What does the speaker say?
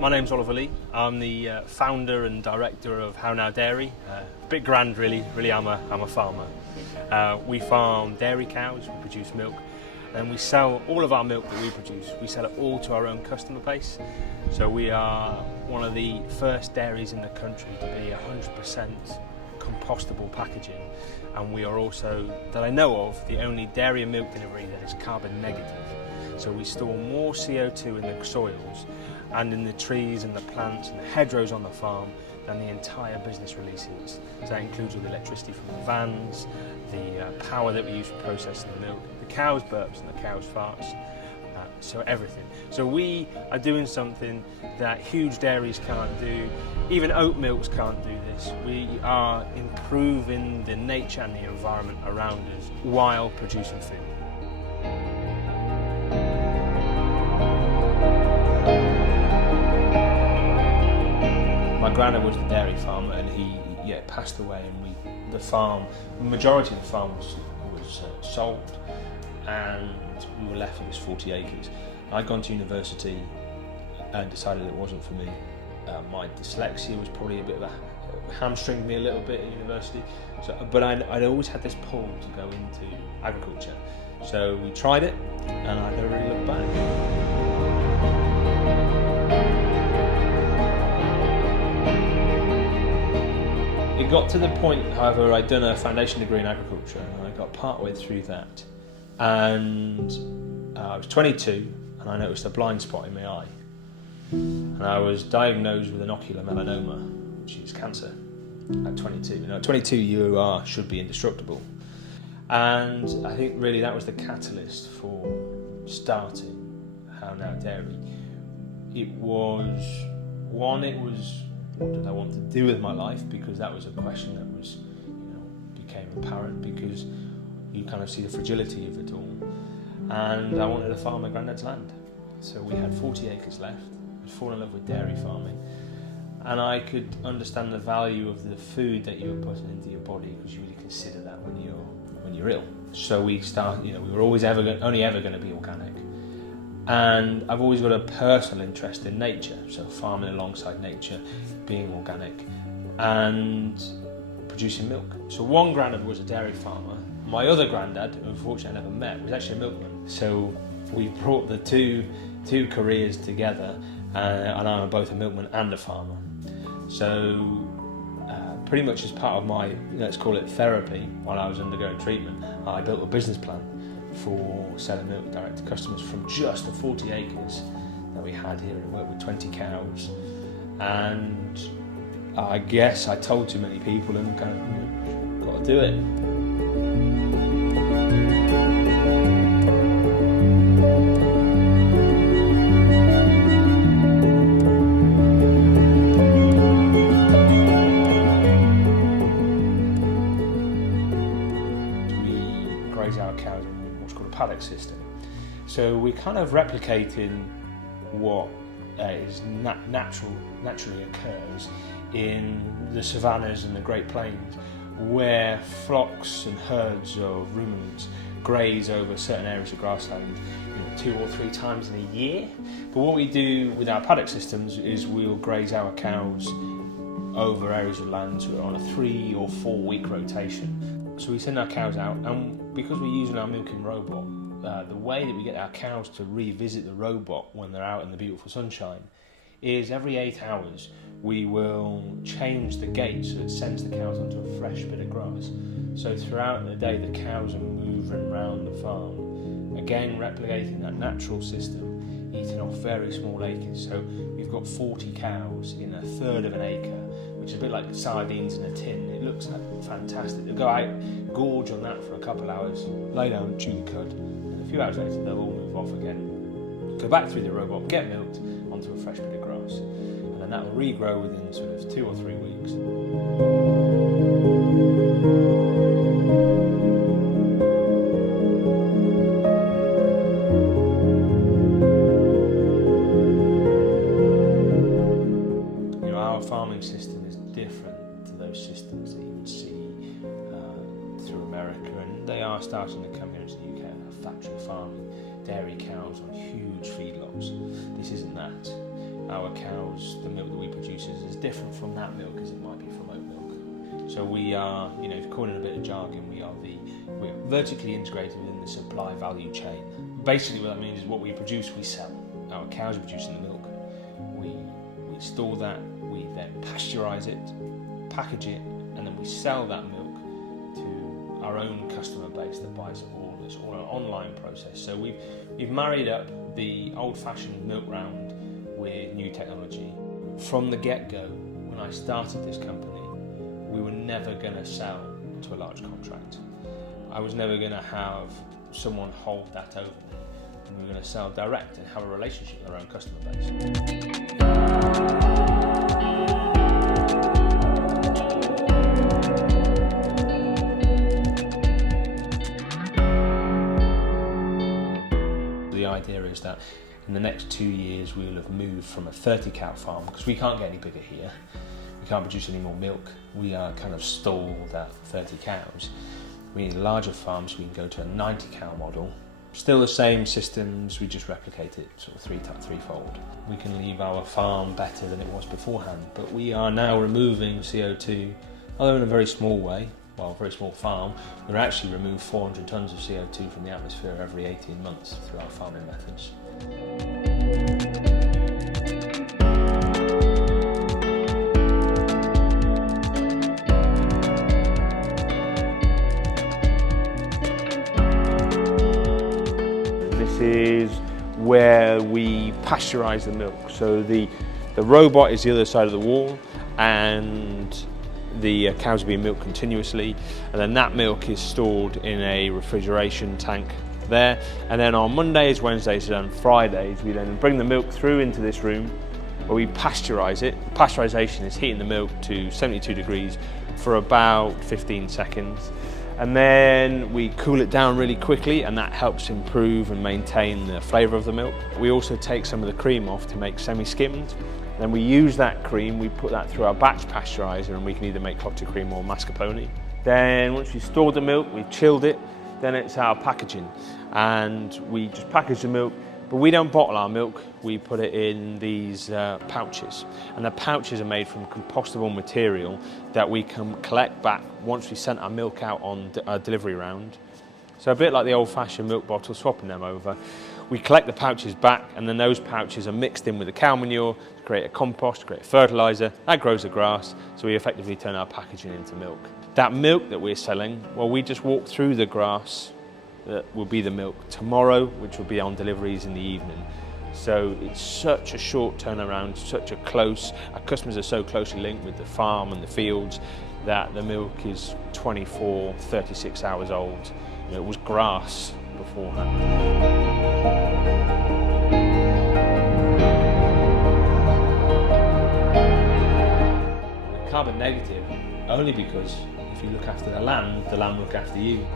My name's Oliver Lee. I'm the founder and director of How Now Dairy. A bit grand really, I'm a farmer. We farm dairy cows, we produce milk, and we sell all of our milk that we produce, we sell it all to our own customer base. So we are one of the first dairies in the country to be 100% compostable packaging, and we are also, that I know of, the only dairy and milk delivery that is carbon negative. So we store more CO2 in the soils and in the trees and the plants and the hedgerows on the farm than the entire business releases. So that includes all the electricity from the vans, the power that we use for processing the milk, the cows' burps and the cows' farts, so everything. So we are doing something that huge dairies can't do, even oat milks can't do this. We are improving the nature and the environment around us while producing food. My granddad was the dairy farmer, and he passed away, and the majority of the farm was sold, and we were left with this 40 acres. I'd gone to university and decided it wasn't for me. My dyslexia was probably a bit of a hamstringed me a little bit at university, but I'd always had this pull to go into agriculture. So we tried it, and I never really looked back. It got to the point, however, I'd done a foundation degree in agriculture, and I got partway through that, and I was 22, and I noticed a blind spot in my eye, and I was diagnosed with an ocular melanoma, which is cancer, at 22. You know, at 22 you should be indestructible, and I think really that was the catalyst for starting How Now Dairy. What did I want to do with my life? Because that was a question that became apparent, because you kind of see the fragility of it all. And I wanted to farm my granddad's land. So we had 40 acres left. I'd fallen in love with dairy farming. And I could understand the value of the food that you were putting into your body, because you really consider that when you're ill. So we were always only ever going to be organic. And I've always got a personal interest in nature, so farming alongside nature, being organic, and producing milk. So one granddad was a dairy farmer. My other granddad, who unfortunately I never met, was actually a milkman. So we brought the two careers together, and I'm both a milkman and a farmer. So pretty much as part of my, let's call it therapy, while I was undergoing treatment, I built a business plan for selling milk direct to customers from just the 40 acres that we had here, and worked with 20 cows. And I guess I told too many people and kind of got to do it. We graze our cows in what's called a paddock system. So we're kind of replicating what is naturally occurs in the savannas and the Great Plains, where flocks and herds of ruminants graze over certain areas of grassland 2 or 3 times in a year. But what we do with our paddock systems is we'll graze our cows over areas of land on a 3 or 4 week rotation. So we send our cows out, and because we're using our milking robot, the way that we get our cows to revisit the robot when they're out in the beautiful sunshine is every 8 hours we will change the gate so it sends the cows onto a fresh bit of grass. So throughout the day the cows are moving around the farm, again replicating that natural system, eating off very small acres. So we've got 40 cows in a third of an acre, which is a bit like sardines in a tin. It looks fantastic. They'll go out, gorge on that for a couple hours, lay down, chew the cud, and a few hours later they'll all move off again, go back through the robot, get milked onto a fresh bit of grass, and then that will regrow within sort of 2 or 3 weeks. Our farming system is different to those systems that you would see through America, and they are starting to come here into the UK. Factory farming, dairy cows on huge feedlots. This isn't that. our cows, the milk that we produce is as different from that milk as it might be from oat milk. So we are, if you call it a bit of jargon, we're vertically integrated within the supply value chain. Basically what that means is what we produce, we sell. Our cows are producing the milk. We store that, we then pasteurize it, package it, and then we sell that milk to our own customer base that buys all this, all an online process. So we've married up the old-fashioned milk round with new technology. From the get-go, when I started this company, we were never going to sell to a large contract. I was never going to have someone hold that over me. We were going to sell direct and have a relationship with our own customer base. The idea is that in the next 2 years we will have moved from a 30 cow farm, because we can't get any bigger here, we can't produce any more milk, we are kind of stalled at 30 cows. We need a larger farm, so we can go to a 90 cow model. Still the same systems, we just replicate it sort of threefold. We can leave our farm better than it was beforehand, but we are now removing CO2, although in a very small way. Well, a very small farm, we actually remove 400 tonnes of CO2 from the atmosphere every 18 months through our farming methods. This is where we pasteurize the milk. So the robot is the other side of the wall, and the cows are being milked continuously, and then that milk is stored in a refrigeration tank there, and then on Mondays, Wednesdays and Fridays we then bring the milk through into this room where we pasteurize it. Pasteurization is heating the milk to 72 degrees for about 15 seconds, and then we cool it down really quickly, and that helps improve and maintain the flavour of the milk. We also take some of the cream off to make semi-skimmed. Then we use that cream, we put that through our batch pasteurizer, and we can either make clotted cream or mascarpone. Then once we've stored the milk, we've chilled it, then it's our packaging. And we just package the milk, but we don't bottle our milk, we put it in these pouches. And the pouches are made from compostable material that we can collect back once we sent our milk out on a delivery round. So a bit like the old-fashioned milk bottle, swapping them over. We collect the pouches back, and then those pouches are mixed in with the cow manure to create a compost, to create a fertiliser. That grows the grass, so we effectively turn our packaging into milk. That milk that we're selling, well, we just walk through the grass that will be the milk tomorrow, which will be on deliveries in the evening. So it's such a short turnaround, such a close, our customers are so closely linked with the farm and the fields that the milk is 24, 36 hours old. It was grass beforehand. Carbon negative only because if you look after the land will look after you.